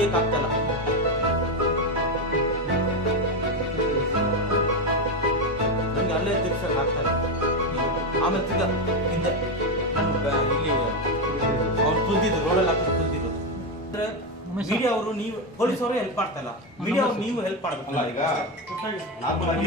ಗಾಡಿ ತೆಗಿಯಕ್ ಆಗ್ತಲ್ಲ ನಂಗೆ ಅಲ್ಲೇ ತಿರ್ಸಕ್ ಆಗ್ತಲ್ಲ ಆಮೇಲೆ ತಿರ್ಗ ಹಿಂದೆ. ನಾನು ಇಲ್ಲಿ ಅವ್ರು ತುಲ್ದಿದ್ರು ರೋಡಲ್ಲಿ ಹಾಕಿ ತುಲ್ದಿದ್ರು ಅಂದ್ರೆ ಮೀಡಿಯಾ ಅವರು ನೀವು ಪೊಲೀಸ್ ಅವರು ಹೆಲ್ಪ್ ಮಾಡ್ತಲ್ಲ ಮೀಡಿಯಾ ಅವ್ರು ನೀವು ಹೆಲ್ಪ್ ಅಲ್ಲ ಮಾಡ್ಬೇಕು ಈಗ ನಾರ್ಮಲ್ ಆಗಿ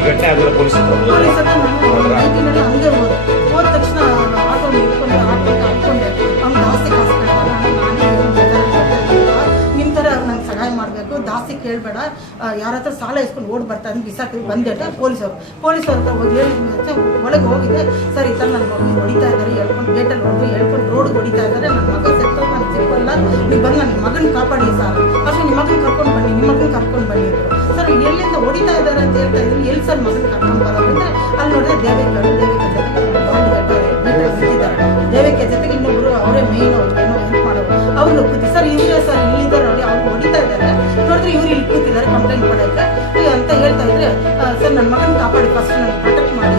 ಈ ಘಟನೆ ಆಗಿರೋ ಪೊಲೀಸ್ ಹತ್ರ ಹೋದ್ರು. ಪೊಲೀಸ್ ಹಂಗೆ ಹೋದೆ ಹೋದ ತಕ್ಷಣ ಆಟೋ ನಿಂತ್ಕೊಂಡು ಆಟೋ ಹಾಕೊಂಡೆ ಅವ್ನು ಜಾಸ್ತಿ ಕಾಸು ನಾನೇ ನಿಮ್ಮ ಥರ ನಂಗೆ ಸಹಾಯ ಮಾಡಬೇಕು. ಜಾಸ್ತಿ ಕೇಳಬೇಡ. ಯಾರ ಹತ್ರ ಸಾಲ ಇಸ್ಕೊಂಡು ಓಡ್ ಬರ್ತಾ ಇದ್ದೀನಿ ಬಿಸಾಕಿ ಬಂದೇಟ ಪೊಲೀಸರು ಪೊಲೀಸರ ಹತ್ರ ಹೋಗಿ ಹೇಳಿ ಒಳಗೆ ಹೋಗಿದೆ. ಸರ್ ಈ ಥರ ನನ್ನ ಮಗನ ಹೊಡಿತಾ ಇದ್ದಾರೆ ಹೇಳ್ಕೊಂಡು ಗೇಟಲ್ಲಿ ಬಂದು ಹೇಳ್ಕೊಂಡು ರೋಡ್ ಹೊಡಿತಾ ಇದ್ದಾರೆ ನನ್ನ ಮಗ ಸೆತ್ತೋ ನಾನು ಸಿಕ್ಕಲ್ಲ. ನೀವು ಬಂದು ನನ್ನ ಮಗನ ಕಾಪಾಡಿ ಸರ್. ಅಷ್ಟೇ ನಿಮ್ಮ ಮಗನ ಕರ್ಕೊಂಡು ಬನ್ನಿ ನಿಮ್ಮ ಮಗನ ಕರ್ಕೊಂಡು ಬನ್ನಿ. ಸರ್, ಎಲ್ಲಿಂದ ಹೊಡಿತಾ ಇದ್ದಾರೆ ಅಂತ ಹೇಳ್ತಾ ಇದ್ದೀನಿ. ಎಲ್ಲಿ ಸರ್ ಮಗನ ಕರ್ಕೊಂಡು ಬರೋದಂದ್ರೆ ಅಲ್ಲಿ ನೋಡಿದ್ರೆ ದೇವಿಕರು ದೇವಿಕ ಜೊತೆಗೆ ದೇವಿಕೆ ಜೊತೆಗೆ ಇನ್ನೊಬ್ರು ಅವರೇ ಮೇನ್ ಅವ್ರು ಏನೋ ಹೆಲ್ಪ್ ಮಾಡೋರು. ಅವ್ರು ಕೂತಿ ಸರ್ ಇವ್ರೆ ಸರ್, ಇಲ್ಲಿದ್ದಾರೆ ನೋಡಿ, ಅವ್ರು ಹೊಡಿತಾ ಇದ್ದಾರೆ ನೋಡಿದ್ರೆ ಇವ್ರು ಇಲ್ಲಿ ಕೂತಿದ್ದಾರೆ ಕಂಪ್ಲೇಂಟ್ ಮಾಡೋಕೆ ಈ ಅಂತ ಹೇಳ್ತಾ ಇದ್ರೆ ಸರ್, ನನ್ನ ಮಗನ ಕಾಪಾಡಿ ಫಸ್ಟ್ ನನ್ನ ಪ್ರೊಟೆಕ್ಟ್ ಮಾಡಿ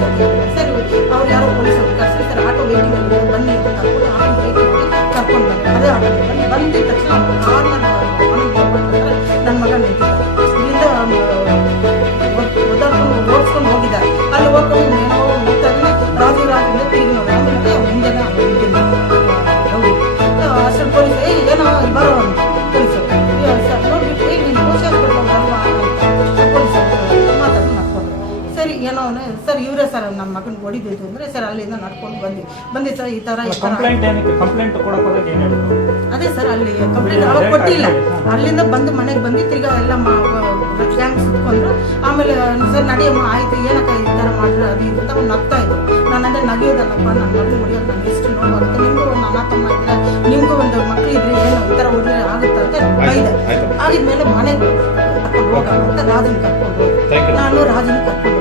ಸರ್, ಅವ್ರು ಯಾರೋ ಪೊಲೀಸ್ ಕರ್ಸಿ ಸರ್, ಆಟೋ ವೇಟಿಂಗ್ ಅಲ್ಲಿ ಬನ್ನಿ ಅಂತ ಕರ್ಕೊಂಡು, ಆಟೋ ವೇಟಿಂಗ್ ಕರ್ಕೊಂಡು ಬಂದೆ ಅದೇ ಆಟೋ ಬಂದಿದ್ದ ತಕ್ಷಣ ಏನೋ ಸರ್ ಇವರೇ ಸರ್ ನಮ್ಮ ಮಗನ ಹೊಡಿದಿದ್ದು ಅಂದ್ರೆ ಸರ್ ಅಲ್ಲಿಂದ ನಡ್ಕೊಂಡು ಬಂದ್ವಿ. ಬಂದಿ ಸರ್ ಈ ತರ ಈ ಥರ ಅದೇ ಸರ್ ಅಲ್ಲಿ ಕಂಪ್ಲೇಂಟ್ ಅವಾಗ ಕೊಟ್ಟಿಲ್ಲ. ಅಲ್ಲಿಂದ ಬಂದು ಮನೆಗೆ ಬಂದು ತಿರ್ಗಾ ಎಲ್ಲ ಗ್ಯಾಂಗ್ ಸುತ್ಕೊಂಡ್ರು. ಆಮೇಲೆ ಸರ್ ನಡೆಯಮ್ಮ ಆಯ್ತು ಏನಕ್ಕ ಈ ತರ ಮಾಡ್ರಿ ಅದು ಇದು ತಮ್ಮ ನಗ್ತಾ ಇದ್ರು. ನಾನು ಅಂದ್ರೆ ನಗಿಯೋದಲ್ಲಪ್ಪ ನನ್ನ ಮಗನ ಹೊಡಿಯೋದು ನನಗೆ ಎಷ್ಟು ನೋವಾಗುತ್ತೆ. ನಿಮಗೂ ಒಂದು ಅಣ್ಣ ತಮ್ಮ ಇದ್ರೆ ನಿಮಗೂ ಒಂದು ಮಕ್ಳು ಇದ್ರೆ ಏನು ಈ ಥರ ಹೊಡಿದ್ರೆ ಆಗುತ್ತೆ ಅಂತ ಬೈದೆ. ಆಗಿದ್ಮೇಲೆ ಮನೆಗೆ ಕರ್ಕೊಂಡು ಹೋಗೋಣ ಅಂತ ರಾಜನ್ ಕರ್ಕೊಂಡು ನಾನು ರಾಜನ್ ಕರ್ಕೊಂಡು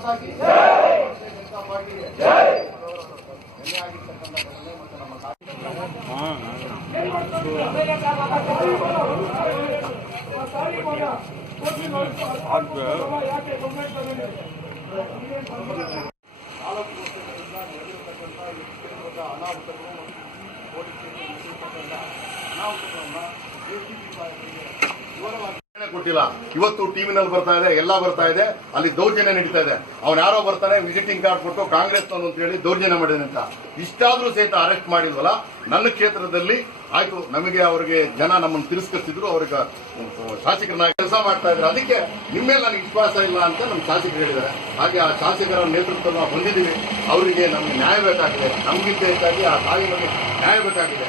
ಹೊಸದಾಗಿ ಜನತಾ ಪಾರ್ಟಿಗೆ ನಮ್ಮ ಅನಾಹುತಗಳು ಮತ್ತು ಅನಾಹುತಗಳನ್ನು ಎಸಿಬಿ ಕೊಟ್ಟಿಲ್ಲ. ಇವತ್ತು ಟಿವಿನಲ್ಲಿ ಬರ್ತಾ ಇದೆ, ಎಲ್ಲ ಬರ್ತಾ ಇದೆ. ಅಲ್ಲಿ ದೌರ್ಜನ್ಯ ನಡೀತಾ ಇದೆ. ಅವ್ನು ಯಾರೋ ಬರ್ತಾನೆ, ವಿಸಿಟಿಂಗ್ ಕಾರ್ಡ್ ಕೊಟ್ಟು ಕಾಂಗ್ರೆಸ್ ಅಂತ ಹೇಳಿ ದೌರ್ಜನ್ಯ ಮಾಡಿದೆ ಅಂತ. ಇಷ್ಟಾದ್ರೂ ಸಹಿತ ಅರೆಸ್ಟ್ ಮಾಡಿಲ್ವಲ್ಲ? ನನ್ನ ಕ್ಷೇತ್ರದಲ್ಲಿ ಆಯ್ತು, ನಮಗೆ ಅವರಿಗೆ ಜನ ನಮ್ಮನ್ನು ತಿರಸ್ಕರಿಸಿದ್ರು, ಅವ್ರಿಗೆ ಶಾಸಕರನ್ನ ಕೆಲಸ ಮಾಡ್ತಾ ಇದ್ರು ಅದಕ್ಕೆ ನಿಮ್ಮೇಲೆ ನನಗೆ ವಿಶ್ವಾಸ ಇಲ್ಲ ಅಂತ ನಮ್ಮ ಶಾಸಕರು ಹೇಳಿದ್ದಾರೆ. ಹಾಗೆ ಆ ಶಾಸಕರ ನೇತೃತ್ವ ನಾವು ಹೊಂದಿದ್ದೀವಿ ಅವರಿಗೆ ನಮಗೆ ನ್ಯಾಯ ಬೇಕಾಗಿದೆ. ನಮಗಿಂತ ಹೆಚ್ಚಾಗಿ ಆ ತಾಯಿ ನ್ಯಾಯ ಬೇಕಾಗಿದೆ.